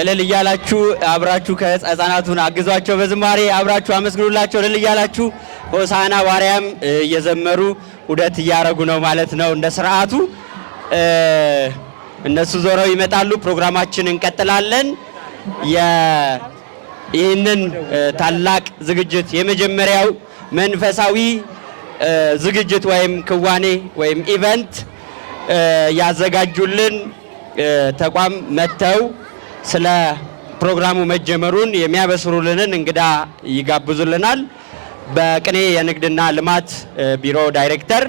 እልል እያላችሁ አብራችሁ ከህፃናቱን አግዟቸው፣ በዝማሬ አብራችሁ አመስግኑላቸው። እልል እያላችሁ ሆሳዕና በአርያም እየዘመሩ ዑደት እያረጉ ነው ማለት ነው። እንደ ስርዓቱ እነሱ ዞረው ይመጣሉ። ፕሮግራማችን እንቀጥላለን። ይህንን ታላቅ ዝግጅት የመጀመሪያው መንፈሳዊ ዝግጅት ወይም ክዋኔ ወይም ኢቨንት ያዘጋጁልን ተቋም መተው ስለ ፕሮግራሙ መጀመሩን የሚያበስሩልንን እንግዳ ይጋብዙልናል። በቅኔ የንግድና ልማት ቢሮ ዳይሬክተር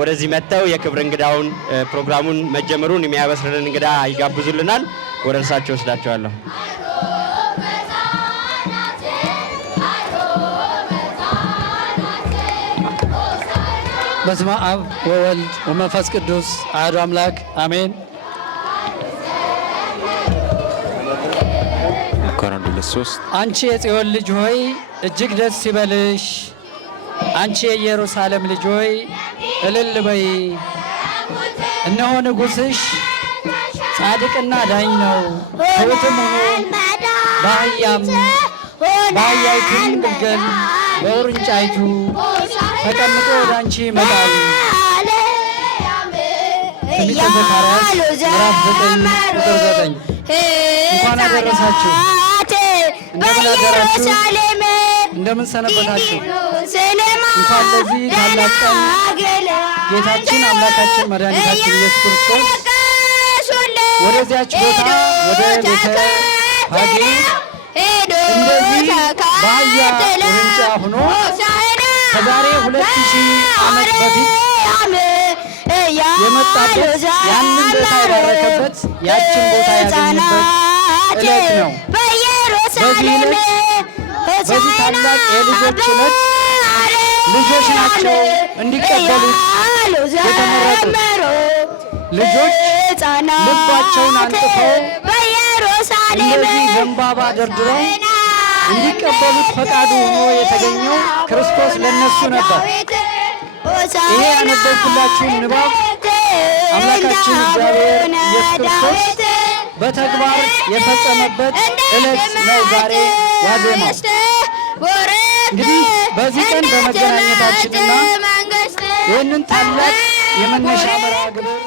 ወደዚህ መተው የክብር እንግዳውን ፕሮግራሙን መጀመሩን የሚያበስሩልን እንግዳ ይጋብዙልናል። ወደ እርሳቸው ወስዳቸዋለሁ። በስመ አብ ወወልድ ወመንፈስ ቅዱስ አሐዱ አምላክ አሜን። አንቺ የጽዮን ልጅ ሆይ እጅግ ደስ ይበልሽ፣ አንቺ የኢየሩሳሌም ልጅ ሆይ እልል በይ፣ እነሆ ንጉሥሽ ጻድቅና ዳኝ ነው፣ ትሑትም ሆኖ በአህያይቱም ግልገል በውርንጫይቱ ተቀምጦ ወደ አንቺ ይመጣል። ትንቢተ ዘካርያስ ምዕራፍ 9 ቁጥር 9። እንኳን አደረሳችሁ። እንደምን አደራችሁ? እንደምን ሰነበታችሁ? እንኳን ለዚህ ታላቅ ቀን ጌታችን አምላካችን መድኃኒታችን ኢየሱስ ክርስቶስ ወደዚያች ቦታ ወደ ቤተ ፋጌ እንደዚህ በአህያ ውርንጫ ሆኖ ከዛሬ 2000 ዓመት በፊት የመጣበት ያንን ቦታ የባረከበት ያችን ቦታ ያገኘበት ዕለት ነው። በዚህ ዕለት በዚህ ታላቅ የልጆች ዕለት ልጆች ናቸው እንዲቀበሉት የተመረጡት። ልጆች ልባቸውን አንጥፈው እንደዚህ ዘንባባ ደርድረው እንዲቀበሉት ፈቃዱ ሆኖ የተገኘው ክርስቶስ ለነሱ ነበር። ይሄ ያነበብኩላችሁን ንባብ አምላካችን እግዚአብሔር ኢየሱስ ክርስቶስ በተግባር የፈጸመበት ዕለት ነው ዛሬ ዋዜማው። እንግዲህ በዚህ ቀን በመገናኘታችንና ይህንን ታላቅ የመነሻ መርሃ ግብር